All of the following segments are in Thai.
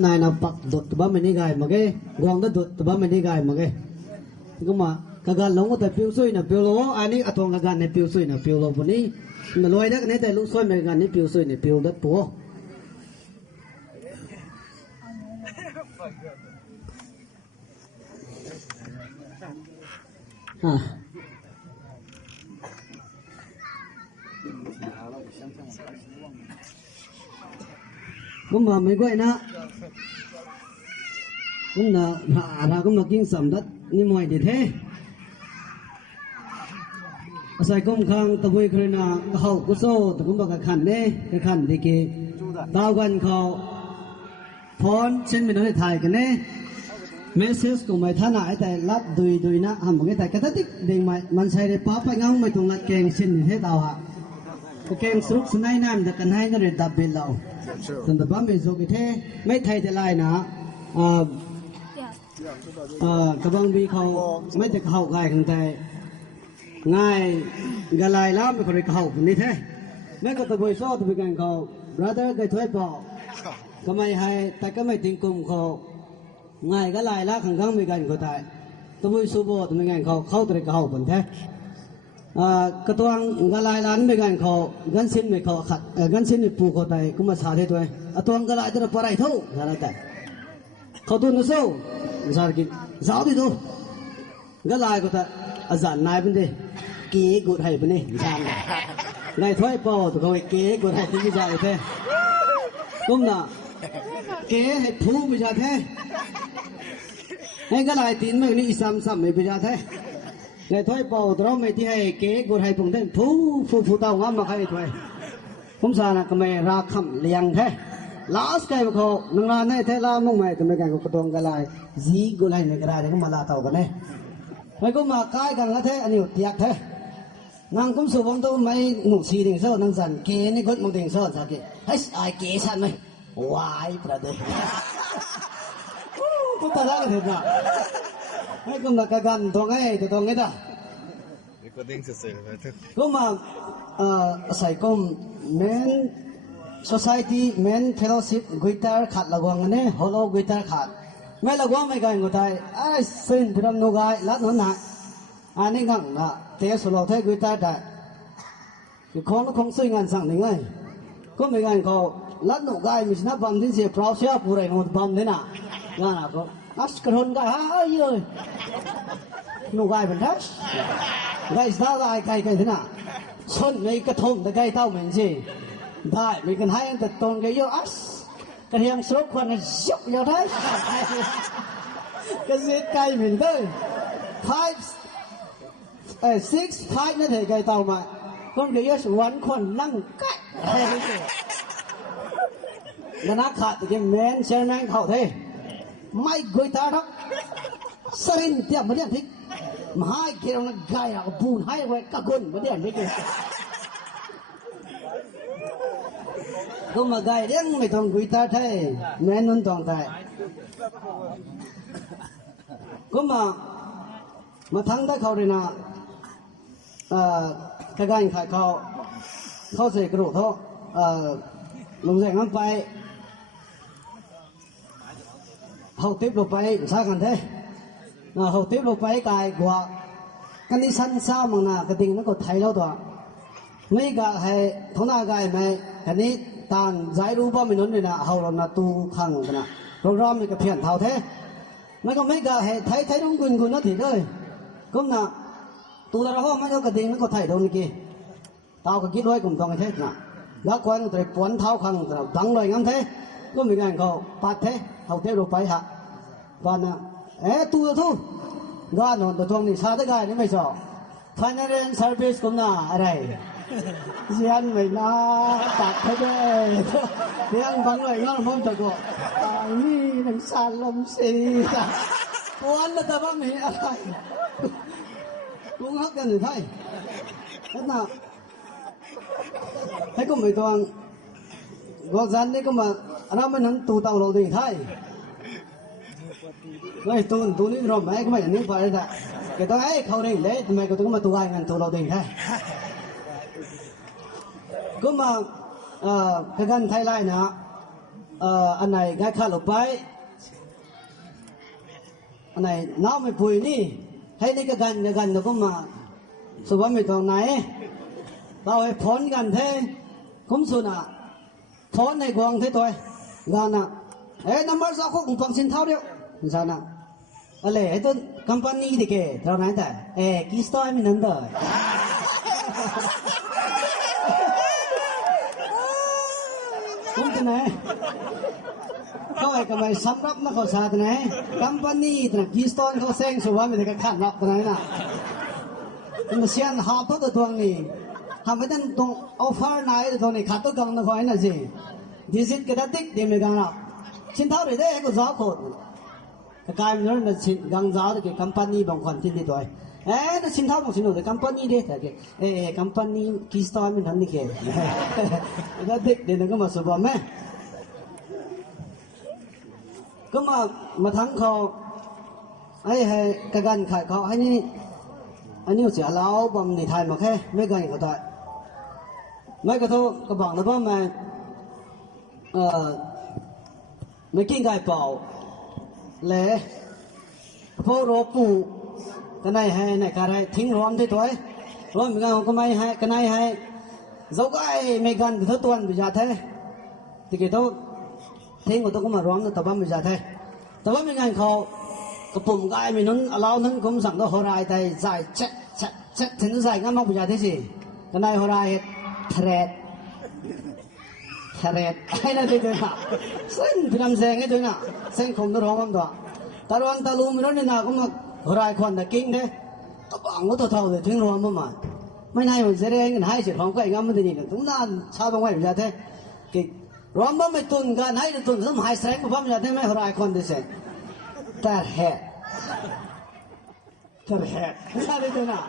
này là bạc đột từ bám mình đi gài mà cái guang đó đột từ bám mình đi gài mà cái thì cũng mà cái gan lông có thể phiêu xuôi là phiêu lố ai ní atong cái gan này phiêu xuôi là phiêu lố bữa ní mà lôi đó cái này tại lúc xuôi mình gan này phiêu xuôi là phiêu đất búa à cũng mà mấy quậy nữa cũng là hạ ra cũng là kinh sầm đất như mọi thì thế sai công khang tao vui cái nào hậu của số tao cũng bảo cái khăn thì kì tao gầnเขาphone trên mình nóiถ่ายกันเนี่ย message của màyท่านไหนแต่ลัดดุยนะทำแบบนี้แต่กระติกเด้งมันใช้ได้ป้าไปเงาไม่ตรงลัดเก่งชิ้นให้เราฮะเก่งสุกสนายน้ำจะกันให้ก็เลยดับเบิลเราส่วนแต่บ้านเป็นสุกิเทไม่ไทยแต่ไรนะกระบังบีเขาไม่จะเข้าง่ายของใจง่ายกระไรแล้วไม่คนได้เข้าคนนี้แท้แม้ก็ตะบวยซ้อตะบวยกันเขา brother เคยช่วยบอกก็ไม่ให้แต่ก็ไม่ทิ้งกลุ่มเขาง่ายก็ไรแล้วขังขังไม่กันเขาตายตะบวยสู้บ่ตะบวยกันเขาเข้าตะเข้าคนแท้กระตัวกระไรล้านไม่กันเขากันสิ้นไม่เขาขัดกันสิ้นไม่ปูเขาตายก็มาสาธิตด้วยตัวกระไรตัวปลายเท่าอะไรแต่เขาตัวนู้สู้สารกินสาวที่ตัวก็ลายก็แต่อาจารย์นายเป็นดิเก๋กูไทยเป็นนี่จานนายถ้วยปอตัวเขาเก๋กูไทยที่ไม่ใช่แท้กุ้มน่ะเก๋ให้ผู้ไม่ใช่แท้ให้ก็ลายตีนไม่นี่ซ้ำไม่ใช่แท้นายถ้วยปอตัวไม่ที่ให้เก๋กูไทยปุ่งเต้นผู้เต่างามมาใครถ้วยผมสานะก็ไม่รักคำเลี้ยงแท้ last ไก่เขาหนึ่งล้านเนี่ยเท่าไรมุ่งไม่ตัวไม่กันก็ต้องกันเลยจีกุไลไม่กระไรก็มาลาเต่ากันเนี่ยไม่ก็มาใกล้กันก็เท่อันนี้เตียกเท่นางกุ้มสุวรรณตัวไม่หนุ่มสีดิ่งโซ่นางสันเกนี่ก็มุ่งดิ่งโซ่สักเกเฮ้ยไอเกสันไหมวายประเดี๋ยวก็ตลาดเลยนะไม่ก็มากันตรงไงตัวตรงไงต่อก็มาใส่ก้มเม้นsociety men fellowship guitar khat lagwang ne holo guitar khat me lagwang me kai ngotai ai sin pram no gai lat no na ani ngang na te solo thai guitar da ki khong sui ngan sang ni ngai ko me ngan ko lat no gai mi na bam din se proud sia purai no bam de na na na ko as kron ga ai ơi no gai ban thas gai sa gai kai kai thế na son me ka thom da gai tao men jiได้มีกันให้แต่ตรงกับโยอัสกระเทียมสุกคนน่ะยุบโยได้กระเสียไก่เหมือนเดิม 5 นั่นเถอะไก่เต่ามาคนกับโยสวนคนนั่งไก่แล้วนักขาดแต่ยังแมนเชนแมนเขาเท่ไม่กุยตาทักสรินเตียบมาเดียนพิกมาให้เกี่ยวกับไก่อะปูนให้ไว้กระกุนมาเดียนพิกก็มาไกลเรื่องไม่ต้องกุยตาไทยแม่นุ่นต้องไทยก็มาทั้งได้เขาเลยนะกระกันขายเขาเสกกระดูกเขาลงแสงน้ำไปเขาทิพย์ลงไปซากันเท่เขาทิพย์ลงไปกายกว่ากันที่สั้นซ้ำมังนะกระดิ่งนั่นก็ไทยแล้วตัวไม่กะให้ท้องหน้ากายไหมอันนี้ตานใจรู้ว่าไม่นุ่นเลยนะเขาเราหน้าตู้ขังกันนะโปรแกรมมันก็เพี้ยนเท่าเท่ไม่ก็ไม่กะให้ไทยต้องกุนนั่นถิ่นเลยก็น่ะตัวเราห้องมันก็กระดิ่งมันก็ไทยตรงนี้กี่เท่าก็คิดไว้กลุ่มตรงกันเท่น่ะแล้วคนตัวปวนเท้าขังตัวดังเลยงั้นเท่ก็มีงานเขาปัดเท่เขาเท่เราไปฮะบ้านน่ะตัวทุ่งงานนนตัวทวงนี่ชาติกายนี่ไม่ชอบ financial service ก็น่ะอะไรเสียนไม่น่าตัดเขาด้วยเสียงฟังเลยงั้นผมจะก็นี่หนังสารลมสีปวนแล้วแต่ว่ามีอะไรลุงฮักกันหรือไทยแล้วน่ะให้ก็ไม่ต้องก็จันนี่ก็มาเราไม่นั่งตูเต่าเราดีไทยเลยตูนี่เราไม่ก็ไม่อย่างนี้ไปเลยแต่ก็ต้องเขาเร่งเลยทำไมก็ต้องมาตัวงานตัวเราดีไทยก็มากันไทยไล่นะ อันไหนง่ายข้าหลบไปอันไหนน้าไม่ปุยนี่ให้นี่กันเราก็มาสุวรรณไม่ตรงไหนเราให้พ้นกันเท่คุ้มสุนัขพ้นในกวางเท่ตัวงานน่ะน้ำมันสักคนฟังสินเท่าเดียวนี่นะอะไรต้นคัมปานีดิเกะเราไหนแต่กิสต์ไม่นั่นเด้อคุ้มตัวไหนเขาก็ไม่สำรับนักข่าวสารไหนคัมปานีตัวกิสต์เขาเซ็งสุวรรณไม่ได้ขันรับตัวไหนน่ะมันเสียนหาตัวตัวนี้ทำให้ท่านตรงออฟเฟอร์ไหนตัวนี้ขัดตัวกำลังคอยน่ะสิดิสิตกระดับติ๊กเดี๋ยวไม่กันอ่ะชิ้นเท่าไหร่ได้ก็จ้าโคตรกลายเป็นว่าชิ้นกังจ้าที่คัมปานีบางคนที่นี่ตัวนั่นชิ้นเท่าบางชิ้นตัวคัมปานีเด้แต่คัมปานีกิสต์ไม่นั่นนี่แค่กระดับติ๊กเดี๋ยวก็มาสุบะแม่ก็มาทั้งเขาให้กระกันขายเขาให้นี่อันนี้เสียแล้วบำในไทยมาแค่ไม่เกินก็ได้ไม่กระทบกระบอกนะเพราะมันไม่กินไก่เปล่าเละพวกโรปูกันไหนให้ไหนกันให้ทิ้งรวมที่ตัวรวมกันก็ไม่ให้กันไหนให้เจ้าก็ไม่กันที่ตัวมันไม่จัดให้ที่กี่ตัวทิ้งก็ต้องมารวมแต่ว่าไม่จัดให้แต่ว่าไม่งั้นเขากระปุ่มกายมีนั้นเรานั้นก็สั่งตัวหัวไรแต่ใส่เช็ดถึงใส่งั้นมาไม่จัดที่สิกันไหนหัวไรเทรดให้นั่นเป็นตัวน่ะเส้นพิมพ์แสงให้ตัวน่ะเส้นคมตัวร้องกันตัวตาวันตาลูมีรถนี่น่ะก็มาหัวไรคนตะกิ้งเด้ก็บังก็เท่าเลยถึงรวมประมาณไม่นายมันจะเรียนกันให้เสียของก็ไอ้งั้นมันจะนี่กันทุกด้านชาวบ้านไม่จัดให้กี่รวมบ้านไม่ตุนกันให้ตุนสมัยแสงก็บ้านไม่จัดให้ไม่หัวไรคนเดียวเส้นแต่แห่นั่นเป็นตัวน่ะ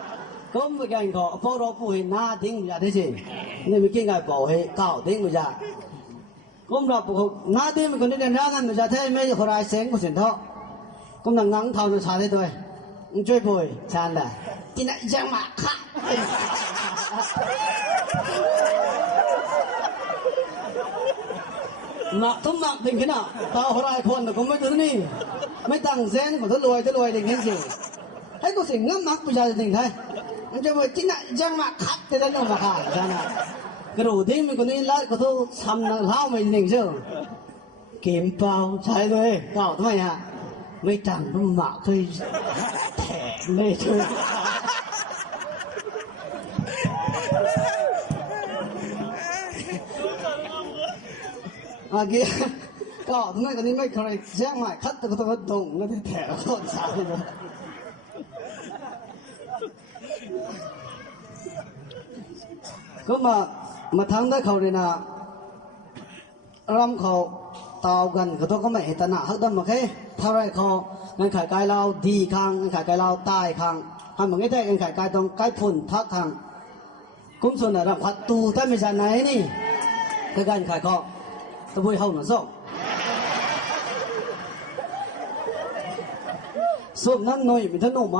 ก็ไม่กันก็พอเราพูดเห็นหน้าทิ้งไม่จัดให้สินี่ไม่กินไก่เปล่าให้ก้าวทิ้งไม่จัดก็เราปกหน้าที่มันคนนี้เดินร่างกันไม่จะเท่ไม่ขรายเสียงก็เสียงเท่าก็นั่งงังเท่าจะชาได้ด้วยมึงช่วยป่วยชาแหละกินอะไรจังมาค่ะหนักทุ่มหนักถึงขนาดตาขรายคนแต่ก็ไม่ถึงนี่ไม่ตั้งเส้นก็จะรวยอย่างนี้สิให้ก็สิ่งงั้นนักประชาชนไทยมันจะว่ากินอะไรจังมาค่ะจะได้น้องมาค่ะชาแหละกระดูกที่มันคนนี้ไล่ก็ต้องทำเล่าไม่หนึ่งเชื่อเกมเปล่าใช่เลยเปล่าทำไมฮะไม่ต่างมันหมักเคยแถมเลยเชื่อกี้ก็ทำไมคนนี้ไม่เคยแจ้งหมายคัดแต่ก็ต้องตรงแล้วแถมก็สายเลยก็มาทั้งได้เขาเลยนะรำเขาตาวกันก็ต้องก็ไม่เห็นตนะฮักดำมาแค่เท่าไรเขาเงินขายกายเราดีข้างเงินขายกายเราตายข้างทำเหมือนไอ้ได้เงินขายกายต้องใกล้ฝุ่นทักข้างคุ้มส่วนไหนรับพัดตูถ้าไม่ใช่ไหนนี่ก็การขายเขาตะบุยเฮาหนุ่มส้มส้มนั่นหน่อยเป็นท่านหนุ่มไหม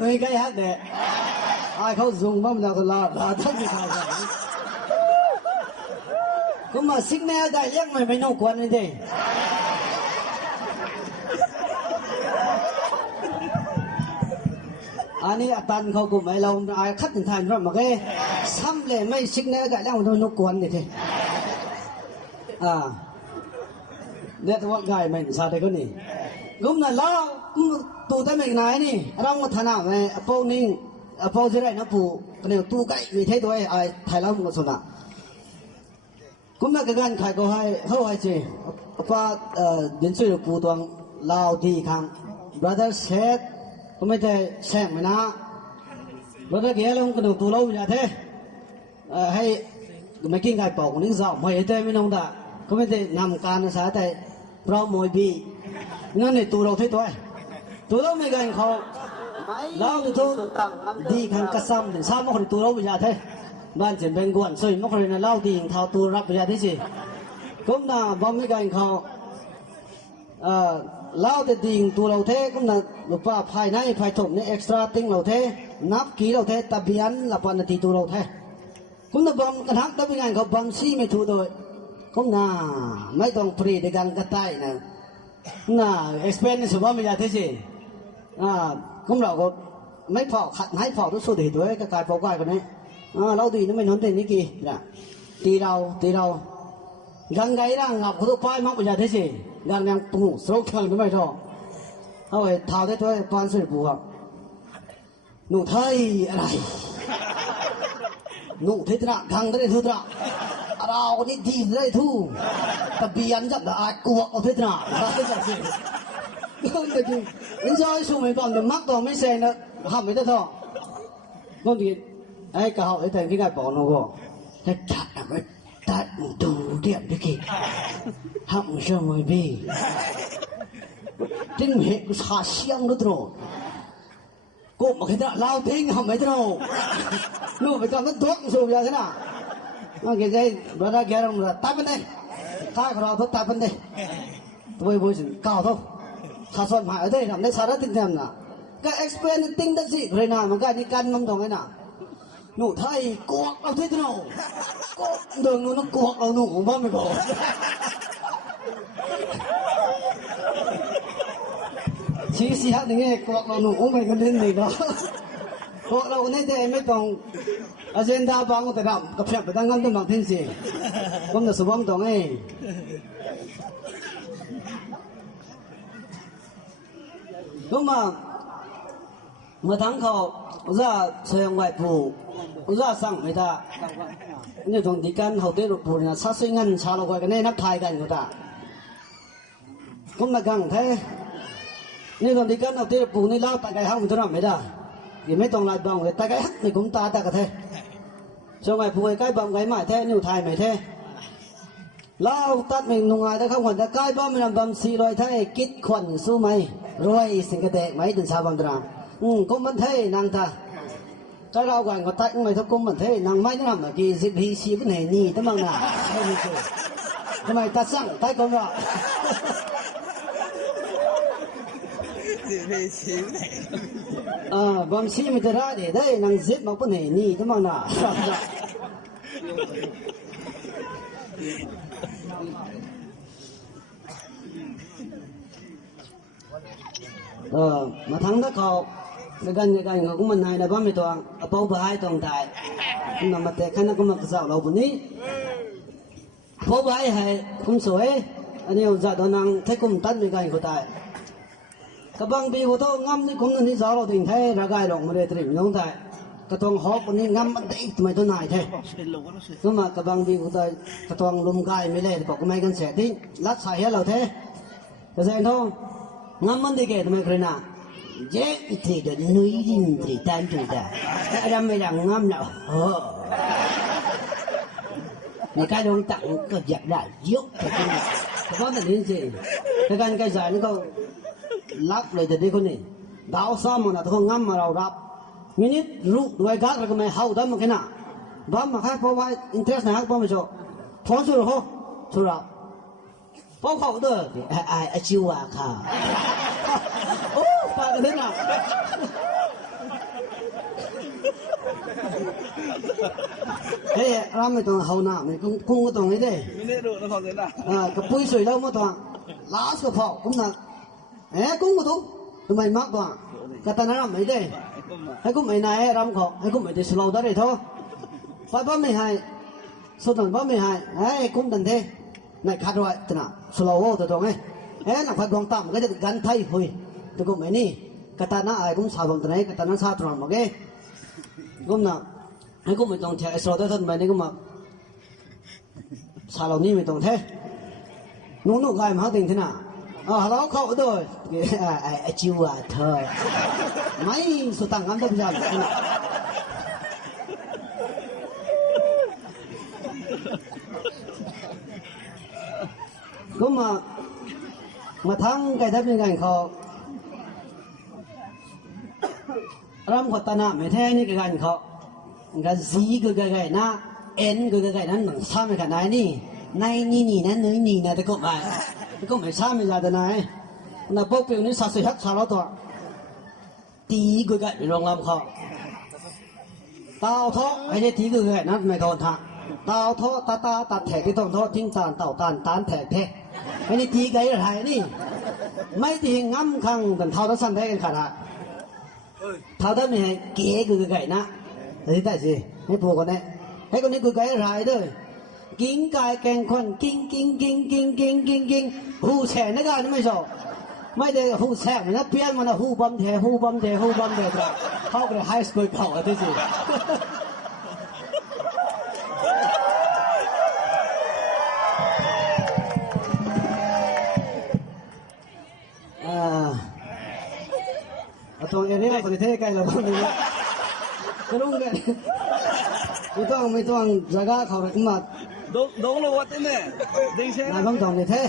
nói cái hát đẹp ai không dùng bấm nào là thất thì phải cũng mà xích mẹ đại giác mày nấu quần này đi anh ấy tan không cùng mày lâu ai khắt thành thành rồi mà cái xăm lệ mày xích mẹ đại giác mày nấu quần này thì để tôi gài mình sao đây có nè cũng là loตูแต่ไม่นายนี่เรามาถนัดไอ้พวกนี้พวกที่ไรนะปู่เนี่ยตู้ไก่มีเท่ตัวไอ้ไทยเราหมดส่วนน่ะก็มาการขายก็ให้เขาให้จีป้าเดินช่วยปู่ตัวลาวดีครั้ง brother said ก็ไม่ได้แซงไม่นะ brother เกี่ยลงกันตัวเราอย่าเท่ให้ไม่กินไก่ปอกนี่สาวไม่เท่ไม่น้องตาก็ไม่ได้นำการสาแต่เพราะมวยบีงั้นในตัวเราเท่ตัวตัวเราไม่กันเขาเราตัวดีขันกระซ้ำถึงซ้ำมาคนตัวเราไม่ยาเท่บ้านเจ็บเป็นกวนสวยมาคนนั้นเล่าดีเท่าตัวรับไม่ยาที่สิก็น่าบ่ไม่กันเขาเล่าแต่ดีตัวเราเท่ก็น่าลูกป้าภายในภายถมนี่เอ็กซ์ตร้าติ้งเราเท่นับกี่เราเท่ตะเบียนละพันนาทีตัวเราเท่ cũng là bom cái thằng đó bên ngànhเขาบอมซี่ไม่ถูกโดยcũngน่าไม่ต้องฟรีในการกระต่ายนะน่า experience ว่าไม่ยากที่สิcũngเราก็ไม่พอขัดให้พอทุกส่วนที่ตัวกระต่ายพอใกล้กันนี้เราดีนะไม่นอนเต็มนี่กี่นะตีเราgan gai ra ngọc của tôi phai mắc bây giờ thế gì gan đang tủ sâu thường thế mày thôi thôi thao thế thôi quan sự phù hợp nụ thầy này nụ thế nào thằng thế thu nào đâu đi thì đây thu tập bị ăn dập là ai cuộc ở thế nào không được chứ đến rồi xuống mấy bọn được mắc rồi mấy xe nữa hầm mấy thế thôi không thì ai cả họ ấy thành cái gạch bỏ nó bỏ thế chặt là mấy tại đủ điện đấy kì hậm cho mày về trên hệ của xà xiang nữa rồi cô mà cái đó lao tiếng hậm mấy đâu nó phải cầm nó thuốc rồi giờ thế nào nó cái dây nó ra kia là tắt bên đây khai của nó thôi tắt bên đây tôi vui cao thôi xà xoan phải ở đây làm đấy xà đất tinh thần nào cái experience tinh đất gì rồi nào mà cái đi căn năm đồng ấy nào nụ thay cuộc đâu thế nào đường nó cuộc đâu nụ không bao mày bỏ chỉ hát nghe cuộc đâu nụ không phải cái tên gì đó cuộc đâu cái này mấy phòng agenda bang của tao tập hợp phải đang ngăn tâm bằng thiên gì không được số bom tổng ấy đúng mà tháng họ ra xây ngoại phủ ra sang người ta như trong đi căn hậu tiên phủ là sát sinh ngân sao là cái này nắp thai cảnh người ta cũng là càng thế như trong đi căn hậu tiên phủ này lao tại cái hông người ta làm mấy đó thì mấy tổng lại bằng người ta cái hắc thì cũng ta cái thế cho ngoại phủ cái bằng cái mãi thế nhiều thai mày thế lao tát mình nung ai đã không còn ta cái bao mình làm bằng xì rồi thế kít khuẩn su mày rồi xin cái tệ mấy từ sao bằng ra cũng vẫn thế nàng ta cái rau quanh có tay mày thôi cũng vẫn thế nàng mấy năm mà kỳ dịp đi xí cái này nhì tấm bằng nào thế mày ta sang tay con rồi dịp đi xí này bom xí mày ta ra để đây nàng giết một cái này nhì tấm bằng nào mà thắng đó cậu cái gần cũng mình này là bao nhiêu toàn bao bữa hai toàn tại nhưng mà mặt tệ khăn nó cũng mặc dạo đầu bún ní bao bữa hai cũng sủi anh em dạo đó năng thấy cũng tắt người gần của tại các bang bị của tôi ngâm thì cũng nên dạo đầu tình thế ra gai động mà để tìm giống tại cái toàn hộp cũng nên ngâm bắt đấy tụi mày tôi này thế nhưng mà các bang bị của tôi cái toàn lùm gai mới lên có cái mấy con sẻ tí lát xài hết rồi thế cái gì thôi ngâm mình đi kể tụi mày cười nào dễ thì được núi dinh thì tan trừ ta đã đâm mày rằng ngâm nào người cái đông tặng có giặc đại dốc có là đến gì cái giải nó có lắc rồi thì đi con này đào sao mà nó không ngâm mà đầu đập minute rút đuôi gác rồi mày hậu đó mà cái nào đó mà khác bao vai interest này khác bao mày cho phóng xuống rồi thôi rồi bao khẩu được ai chiêu à khả ô phải cái thế nào thế ra mày toàn hậu nào mày cũng có toàn ấy đây cái bụi sưởi đâu mà toàn lá sửa phỏ cũng là cũng có tú tụi mày mắc toàn cái ta nói làm mấy đây hay cũng mày này làm khó hay cũng mày để slow đó đây thôi phải bao mày hay số thằng bao mày hay cũng đần thế này khát rồi thế nào slow từ trong ấy là phải quan tâm cái được gắn thay hồi từ cũng mấy nè cái ta nó ai cũng sao bằng từ này cái ta nó sao tròn mà cái cũng nào hay cũng mình trồng theo slow đó thôi mày này cũng mà sao lâu ní mình trồng thế nụ gai mà tình thế nào nó khẩu rồi chiêu à thôi mấy số tăng ngắm tâm ra cũng mà thắng cái thấp như ngành khó ram khóa tana mấy thế như cái ngành khó cái gì cái na en cái na nặng sao mấy cái này nè nay nhỉ nè nơi nhỉ nè thì cũng phải sao mấy giờ thế này là bốc biểu ní sao sấy hắc sao đó thôi tí cái rong làm khó tao thọ hay là tí người này nó mày còn thà tao thọ taตัดแถกที่ต้องทอทิ้งตานเต่าตานแถกแท้ไอ้นี่ตีไก่อะไรนี่ไม่ตีง้ำคังกันเท่าทั้งสั้นแท้กันขาดละเท่าทั้งไม่ให้เก๋คือไก่นะแต่ที่ได้สิให้ผูกกันแน่ให้คนนี้คือไก่อะไรด้วยกิ้งไก่แกงคนกิ้งหูแฉนะกันไม่ชอบไม่ได้หูแฉมันนะเพี้ยนมันนะหูบอมแทเข้าไปไฮสคูลเผาที่สิตรงนี้เราคนที่เท่กันเราคนนี้ก็รู้กันไม่ต้องจักรเขาเลยมาđúng là what thế này đi xe นายต้องตรงนี้เท่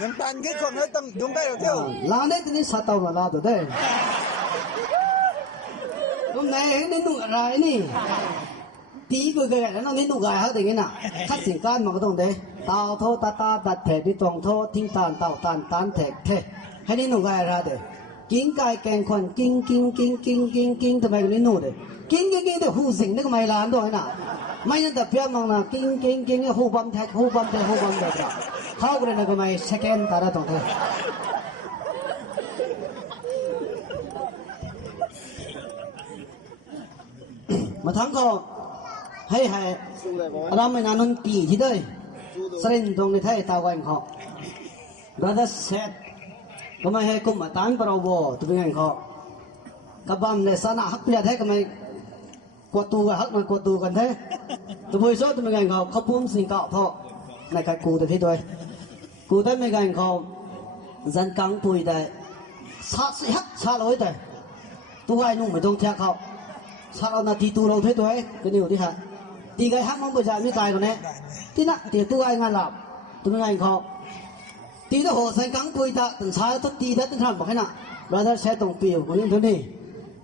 มันตันแค่คนนั้นต้องđúng đây rồi theo ลาเนี่ยที่นี่สัตว์ตัวลาตัวเด้ตรงไหนนี่นุ่งอะไรนี่ตีกูเกิดแล้วน้องนี่นุ่งอะไรเขาถึงงี้น่ะทัดสิ่งการมันก็ต้องเด้ตาโทตาตัดแผลที่ตรงโททิ้งตานแถกเท่ให้นี่นุ่งอะไรเด้กิ้งไก่แกงคนกิ้งทำไมคนนี้นู่นเด้กิ้งแต่หูสิงนี่ก็ไม่ล้านด้วยน่ะไม่นั่นแต่เพี้ยนมองน่ะกิ้งหูบอมแทกเข้ากันเลยนะก็ไม่เซคันด์ตาละตรงเท่มาทั้งก็ให้เราไม่นานนตีที่ได้เส้นตรงในไทยตาวันเขา brother said ก็ไม่ให้กุมมาตามปราวตัวเป็นไงเขากบัมในสนาฮักเปียแท้ก็ไม่กวดตูกันฮักมันกวดตูกันแท้ตัวผู้ชายตัวเป็นไงเขาพุ่มสิ่งเก่าเพราะในการกูแต่ที่ด้วยกูได้ไม่ไงเขาจันกังปุยได้ชาลอยได้ตัวไอ้นุ่งไม่ต้องเทียเขาชาเรานาทีตูเราที่ด้วยก็นี่อยู่ที่ฮะตีไก่ฮักน้องผู้ชายไม่ตายคนนี้ที่น่ะตีตัวไอ้งานหลับตัวเป็นไงเขาตีตัวหัวใส่กังปุยตาตึงชายตัวตีได้ตึงทำบอกให้น่ะเราจะใช้ตรงปีวันนี้ตัวนี้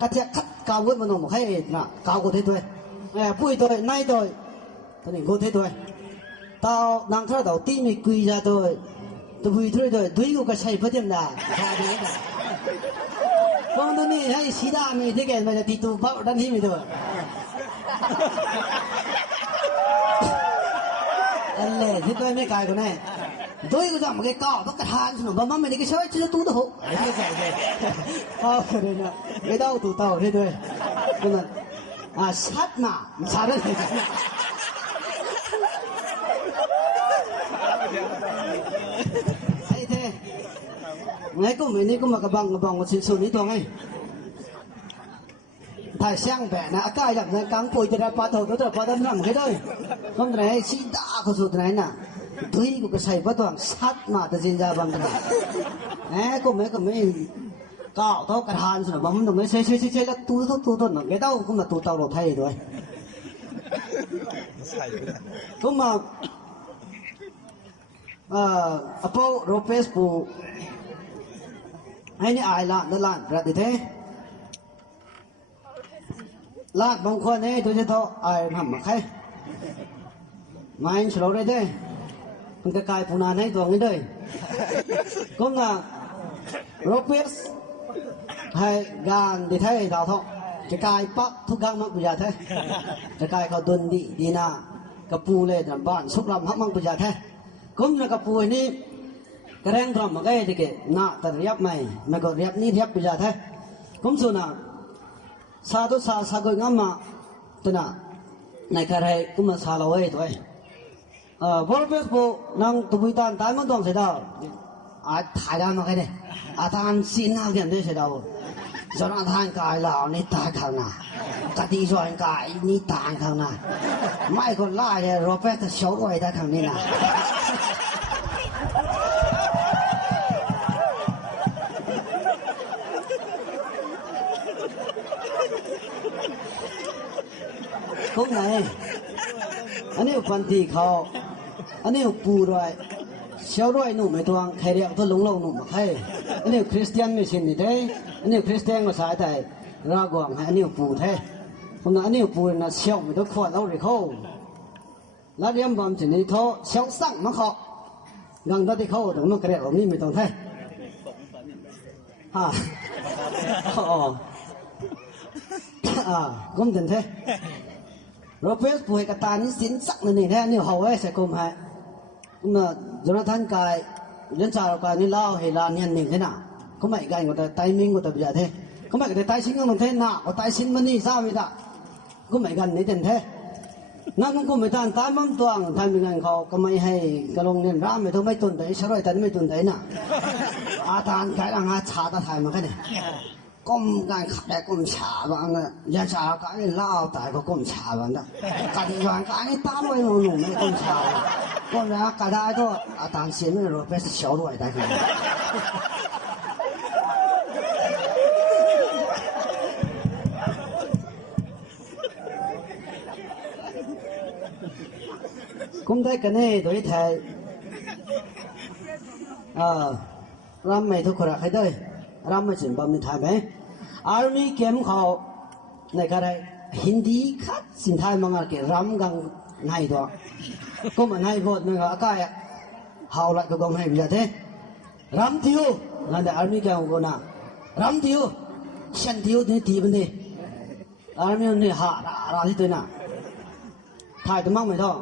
กระเทียคัดกาวเวทมันบอกให้น่ะกาวกูเท่ด้วยปุยตัวในตัวตัวนี้กูเท่ด้วยตาวนางเท่าเต่าตีมีกุยจะตัวปุยเท่ด้วยดุยกูก็ใช้เพื่อเต็มได้ใช่ไหมบางตัวนี้ให้สีดำมีที่แก่มาจะตีตัวบ้าดันที่มีตัวอันเล่ที่ตัวไม่กายกูแน่ดุยกูจะมาแก่ก้าวต้องกระทานสนุกบ้ามันไม่ได้ก็ช่วยจะตู้ตัวหกไม่ใช่เอาเลยนะไม่ได้ตู้เต่าที่ด้วยกูนั่นชัดนะชัดเลยไอ้เท่ไงก็ไม่นี่ก็มากระบังมาชิ้นส่วนนี้ตัวไงถ่ายเสียงแบบนะอากาศอย่างนั้นกลางป่วยจะได้ปลาเถาตัวปลาดำน้ำแค่ด้วยก็ไหนสีดาเขาสุดไหนน่ะดุยกูก็ใส่ปลาตัวชัดมาแต่จินจาบังกันก็ไม่ก้าวเท่ากระทานสนุกบ้ามันต้องไม่ใช่แล้วตู้หนังแกเต้าก็มาตู้เต่าเราไทยด้วยก็มาApo Ropes po ay ni ay lan berarti teh lan bang kon ni tu je to ay ham makai main slow deh tehมันกายปูนาให้ตัวนี้ด้วยก็น่ะ Ropes ให้งานดีไทยดาวทองจะกายปักทุกครั้งมักปุยาแท้จะกายเขาดุนดีน่ากระปูเลยนะบ้านสุกลำฮักมังปุยาแท้ก็มันกระปูนี่กระแรงทำมาใกล้ที่เกน่าแต่เรียบไม่ก็เรียบนี่เรียบปุยาแท้ก็ส่วนน่ะซาตุซากุยงามาตัวน่ะในกระไรก็มาซาเราไว้ตัวบอลเฟสโบนั่งตุบิตันตายมันต้องเสียดาวถ่ายได้มาแค่นี้ทานสินห้าเดือนได้เสียดาวจนทานกายเรานี่ตายข้างหน้ากะทิส่วนกายนี่ตายข้างหน้าไม่คนล่าเนี่ยโรเบิร์ตโชว์ไว้ได้ทางนี้นะพวกไหนอันนี้ฟันทีเขาอันนี้ปูด้วยเชี่ยวด้วยหนุ่มไม่ตัวใครเรียกตัวหลงหนุ่มใครอันนี้คริสเตียนไม่ใช่นี่เด้อันนี้คริสเตียนก็สายแต่รากวางให้อันนี้ปูแท้คนนั้นอันนี้ปูน่ะเชี่ยวไม่ต้องขวดเราเลยเขาแล้วเรียมบอมสินี่เขาเชี่ยวสั่งมาเขายังได้ที่เขาถึงมันกระเดียดนี่ไม่ต้องแท้อ๋อ cũng tình thế Robert buổi cái ta ní xin sắc này thế nhiều hậu ấy sẽ cùng hay mà Jonathan cái dân sao cái ní lao hay là nhân mình thế nào không phải cái người ta tay mình của ta bây giờ thế không phải cái tay xin không thế nào có tay xin money sao vậy ta không phải gần đấy tình thế nó cũngไม่ทันตายมั่งตัวทำยังไงเขาก็ไม่ให้กระลงเนี่ยร่ำไม่ต้องไม่ตุนแต่ช่วยแต่ไม่ตุนแต่น่ะอาจารย์ใครล่ะงาชาตาไทยมาแค่ไหนก้มการขัดแต่ก้มชาบ้างนะยาชาการนี่เล่าแต่ก็ก้มชาบ้างนะการที่วางการนี่ตามไว้หนุ่มไม่ก้มชาก้มแล้วก็ได้ก็อาจารย์เสียไม่รู้เป็น小ด้วยได้ไหมcũng thấy cái này đối thầy làm mấy thứ khác đây làm mấy chuyện bấm mình thay mấy army game họ này cái này Hindi khác xin thay mà cái ram gang này đó có mà này vợ mình ở cái họ lại cái công này bây giờ thế ram thiếu là để army game của nào ram thiếu sân thiếu thì vấn đề army này hạ ra thì thế nào thay tụi mong mày thôi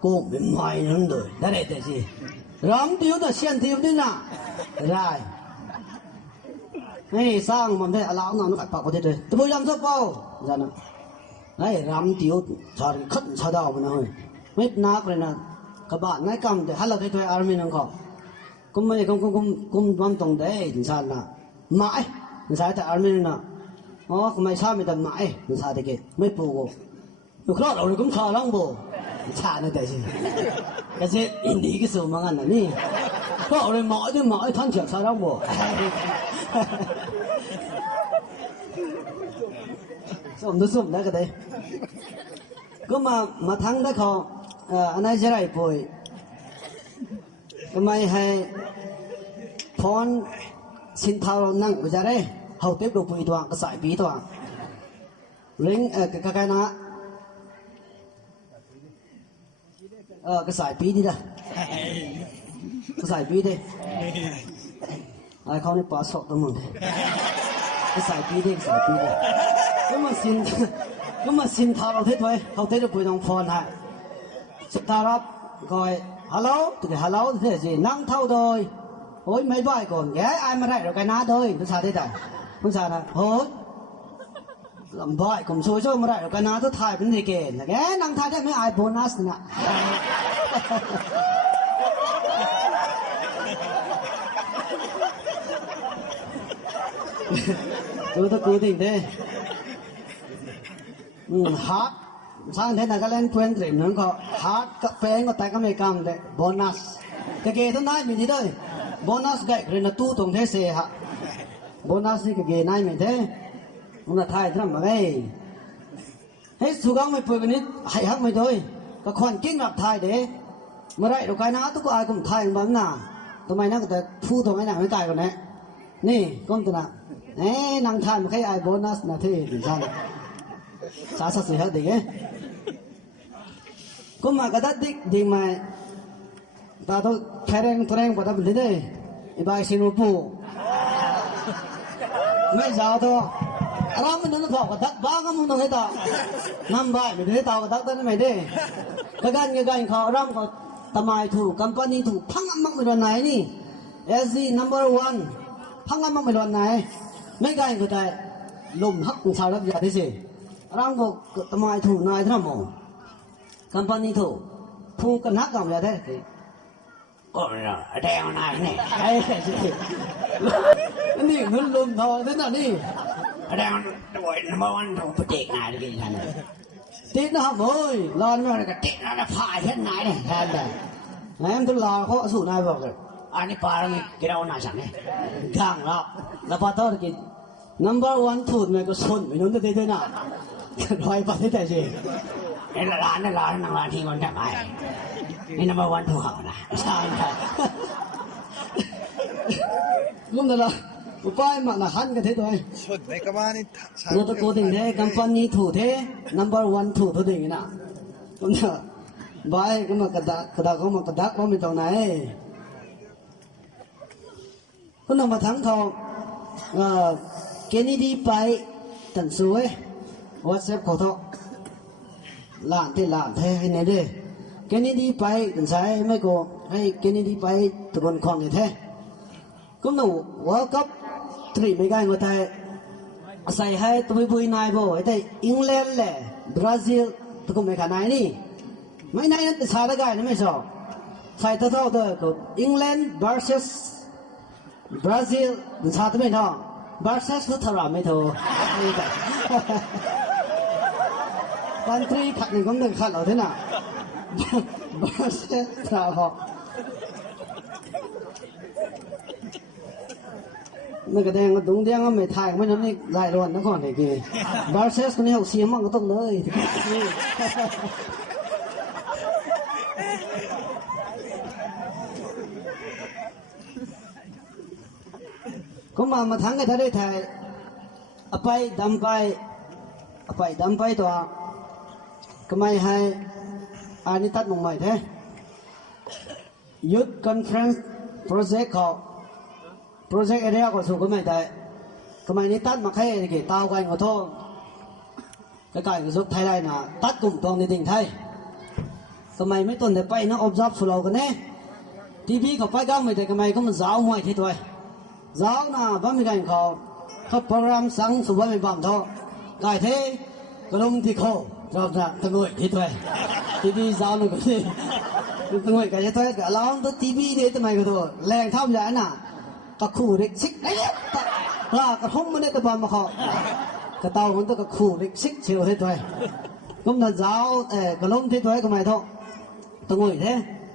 cô mình mày nữa rồi đã đây thế gì rắm thiếu là xuyên thiếu thế nào rồi này sang mà thấy lão nào nó phải bảo có thế rồi tôi bây giờ làm sao ra nè này rắm thiếu cho khất cho đau mà nói mấy nát rồi nè các bạn nói cầm để hát là cái thôi army nó có cũng mấy cũng bấm tổng đấy sao nè mãi sao tại army nè cũng mấy sao mình tận mãi sao thế kia mấy bù lúc đó rồi cũng khó lắm bù chả nó để gì cái gì in đi cái số mà ăn là nè có rồi mọi thân trưởng sao đâu bộ sum đấy cái đấy cứ mà thắng đấy khó anh ấy sẽ lại bồi cái mày hay phone xin thao năng của gia đây hậu tiếp tục bồi toàn cái sải bí toàn lính cái nào cái sải bí đi ra cái sải bí đi ai không đi bỏ sọt đâu mà cái sải bí đi cứ mà xin thaoเราthế thôi hậu thế được bồi đồng phone hả xin thao đó gọi hello từ cái hello thế là gì năng thao rồi ôi mấy bài còn ghé ai mà lại rồi cái ná thôi nó sao thế này không sao này ôi làm bài cùng xui xui mà lại rồi cái ná tôi thay vấn đề kể là ghé năng thay thế mấy ai bonus nè tôi cố tình thế hát sang thế này cái lên quen rồi nó có hát cà phê có tay cái mấy cầm đấy bonus cái kia tôi nói mình đi đây bonus cái rồi là tu tổng thế xe hả bonus cái kia này mình thế nó thay thế mà cái hết số gắng mày bơi cái nít hay hắc mày thôi cái khoản kinh ngạc thay đấy mà đây đâu cái nào tôi có ai cũng thay bắn nào tụi mày nó có thể thu tụi mày nào mới cài còn đấy nè con tụi nào nè năng thay mà cái ai bonus là thế thì sao sao sao hết đấy cái có mà cái đất thì mà ta thôi thang bắt đầu lên đây bài xin một phụ mấy giờ thôi làm mình nó phò cái đất ba cái món đồ hết ta năm bài mình để tao cái đất đó mày đi cái gan họ làm có tầm ai thủ company thủ phăng âm mắc mình này nè SG number 1 phăng âm mắc mình này mấy cái người ta lùm hắc sao đó giờ thế gì làm có tầm ai thủ này thế nào mà company thủ thu cái nát cầm giờ thế ôi rồi đeo này này cái gìนี่เงินลมทองthế nào đi đeo đuổi number 1 thủ tiết này cái gì này tiết nó không ơi lon nó cái tiết nó phải thế này này thấy không này em tôi lo có số này vào rồi anh ấy bảo cái đâu này chẳng này càng là bắt đầu cái number 1 thủ này có xuân mình nói thế nào nói bắt thế gì đây là nó thì còn chậm aiนี่ number 1 thủ hậu là sao lúc đó là một bài mà là hắn cái thế thôi nó tôi cố tình thế company thủ thế number 1 thủ thôi đỉnh nào cũng là bài cái mà cái đó có một cái đắc có mình tàu này có nào mà thắng không Kennedy bay tận suối WhatsApp ขอโทษหลานที่หลานแท้ให้ในเด้แกนี่ดีไปกันใช้ไม่โกให้แกนี่ดีไปตะกอนของในแท้ก็หนูว่ากับทรีไม่ได้ก็ไทยใส่ให้ตัวบุยนายบ่ไอ้แต่อังกฤษแหละบราซิลตะกุไม่ขนาดนี้ไม่นายนั่นสาดกันไม่ชอบใส่ตัวตัวก็อังกฤษ versus บราซิลสาดไม่ท้อง versus ก็ทาราไม่ท้องบันทรีขัดหนึ่งก็หนึ่งขัดเอาเท่าน่ะบาสเซตราพอนั่นก็แดงก็ดุงเดียงก็ไม่ทายไม่ทำนี่ลายร้อนนักก่อนเลยกีบาสเซสคนนี้เขาเสียมั่งก็ต้องเลยก็มาทั้งกันถ้าได้ถ่ายอภัยดำไปตัวก็ไม่ให้อันนี้ตัดลงใหม่แท้ยุดคอนเฟรนซ์โปรเจกต์เขาโปรเจกต์เอเรียก็สู้ก็ไม่ได้ก็ไม่นี้ตัดมาแค่กี่ตาวกันก็โทษก็กลายเป็นสุดไทยได้นะตัดกลุ่มตรงในดิ่งไทยก็ไม่ต้นแต่ไปนะอบซับสุเรากันแน่ทีพีเขาไปก้าวไม่ได้ก็ไม่ก็มันสาวมวยที่ตัวสาวนะบ้ามีการเขาโปรแกรมสั่งสุวรรณไม่บังเท่ากายเทก็ลงที่เขาเราจะตั้งหน่วยที่ตัวทีวีสาวนึงก็นี่ตั้งหน่วยกันที่ตัวก็เราตัวทีวีเนี่ยทำไมก็ตัวแรงเท่าอย่างน่ะก็คู่เด็กซิกไอ้เนี่ยล่ากระทงมันเนี่ยตะบอลมาเขากระเต่ามันตัวก็คู่เด็กซิกเชียวที่ตัวก็มันสาวก็ลงที่ตัวก็ไม่เท่าตั้งหน่วยเท่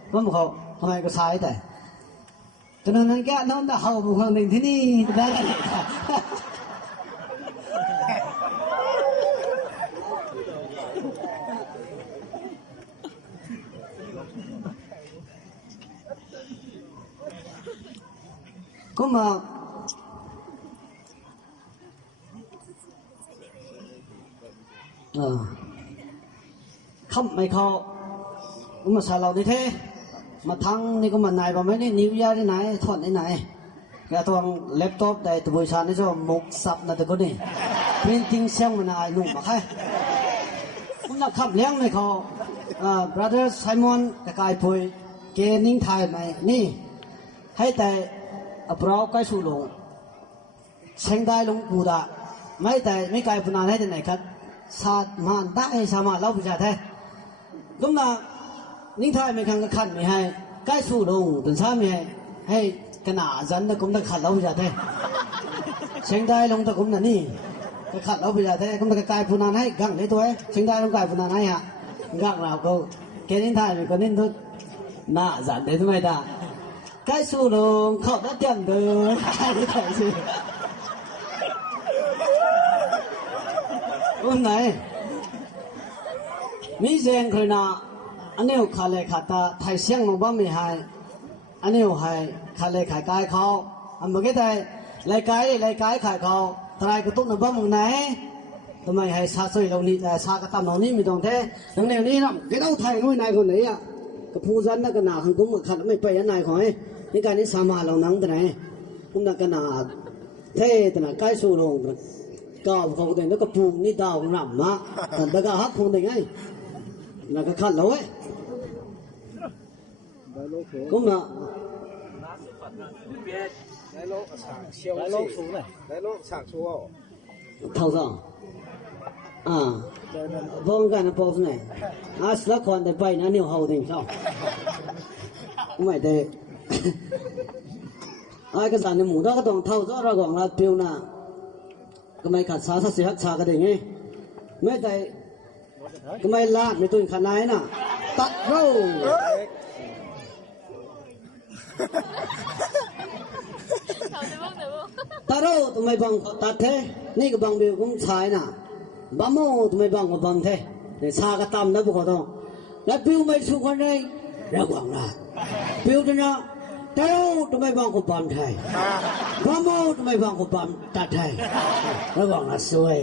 ก็มันเขาทำไมก็สายแต่ฉะนั้นแกน้องจะเอาบุคคลหนึ่งที่นี่ได้ก็มาคำไม่เขามาสาเราได้เท่มาทั้งนี่ก็มานายว่าไม่ได้นิ้วยาที่ไหนถอดไหนแกตัวแล็ปท็อปได้ตัวบริษัทนี่จะมุกซับนะแต่ก็นี่พรินติ้งเสียงมันนายนุ่มมาแค่ผมจะขับเลี้ยงไม่เขาbrother Simon กระกายพุยเกนิ่งไทยไหมนี่ให้แต่ปลอกใกล้สู่ลงเชิงได้ลงกูดาไม่แต่ไม่ไกลพนันให้ที่ไหนครับสาดมันได้สามารถเล่าประชาแท้ก็มานิ่งไทยไม่คันก็ขันไม่ให้ใกล้สู่ลงถึงช้าไม่ให้ขนาดจันแต่ผมต้องขัดเล่าประชาแท้เชิงได้ลงแต่ผมน่ะนี่ก็ขัดเล่าประชาแท้ก็มาไกลพนันให้กังในตัวเชิงได้ลงไกลพนันให้ฮะกังเราก็แกนิ่งไทยไม่ก็นิ่งทุกหน้าจันได้ทำไมได้cái số lượngเขาđã tiền được hai cái thể gì hôm nay mỹ dân khởi na anh em khai lệ khai ta thay xiang một bám mì hai anh em hay khai lệ khai cái khâu anh mới cái đây lấy cái khai khâu thay cái tốt là bám một này tụi mày hay xa xôi lâu ní xa cái tầm lâu ní mình đồng thế đằng này ní lắm cái đâu thay ngôi này còn đấy à cái phu dân nó cái nào không cũng một khăn mới bay cái này khỏiนี่การนี้สามารถเรานั่งแต่ไหนผมนักขนาดเท่แต่ไหนใกล้สู่ลงก็ของแต่แล้วก็ปูนี่ดาวหนำมาแต่ก็ฮักคงได้ไงนักขัดเราเว้ยก็มา来喽，上消来喽出来，来喽上出哦。头上พร้อมกันนะพร้อมไหนสละครแต่ไปนะเนี่ยเขาถึงชอบไม่ได้ไอ้กษัตริย์ในหมู่เราก็ต้องเท่าเจ้าเราของเราเปียวน่ะก็ไม่ขัดสาเสียหักชากันได้ไงไม่แต่ก็ไม่ลากในตัวขนาดน่ะตัดเราตัดเราทำไมบังตัดเทนี่ก็บังเบลกุ้งชายน่ะบ้าโม่ทำไมบังกับบังเทเนี่ยชากระตำนะพวกเขาต้องแล้วเปียวไม่สุขอะไรระวังนะเปียวจะนะแต่เราทำไมบางคนปั๊มไทยพม่าทำไมบางคนปั๊มตัดไทยระวังนะสวย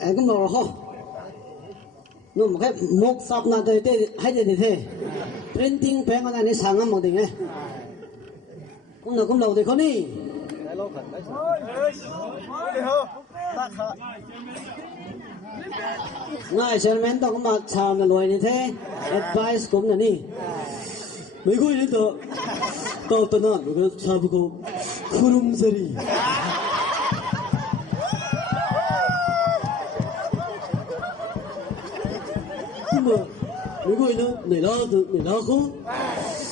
em cũng nói ho nó một cái mốc sắp nào tới hay gì thế printing pen cái này sang một tiếng ấy cũng đầu thì có đi Đấy lô khẩn đấy. Đi hơ. Tắt hơ. ngay xem men tao cũng mà chào là lôi như thế advice cũng là đi mấy người đến tao tao nói cái sao bố kurum zari nhưng mà mấy người nó này lo không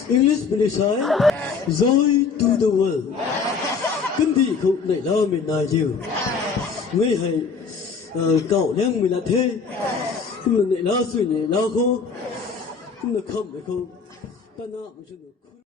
English mình sai joy to the world cân thị không này lo mình là nhiều mấy hay cậu đang mình là thế nhưng mà này lo suy này lo không nhưng mà không ta nói một chút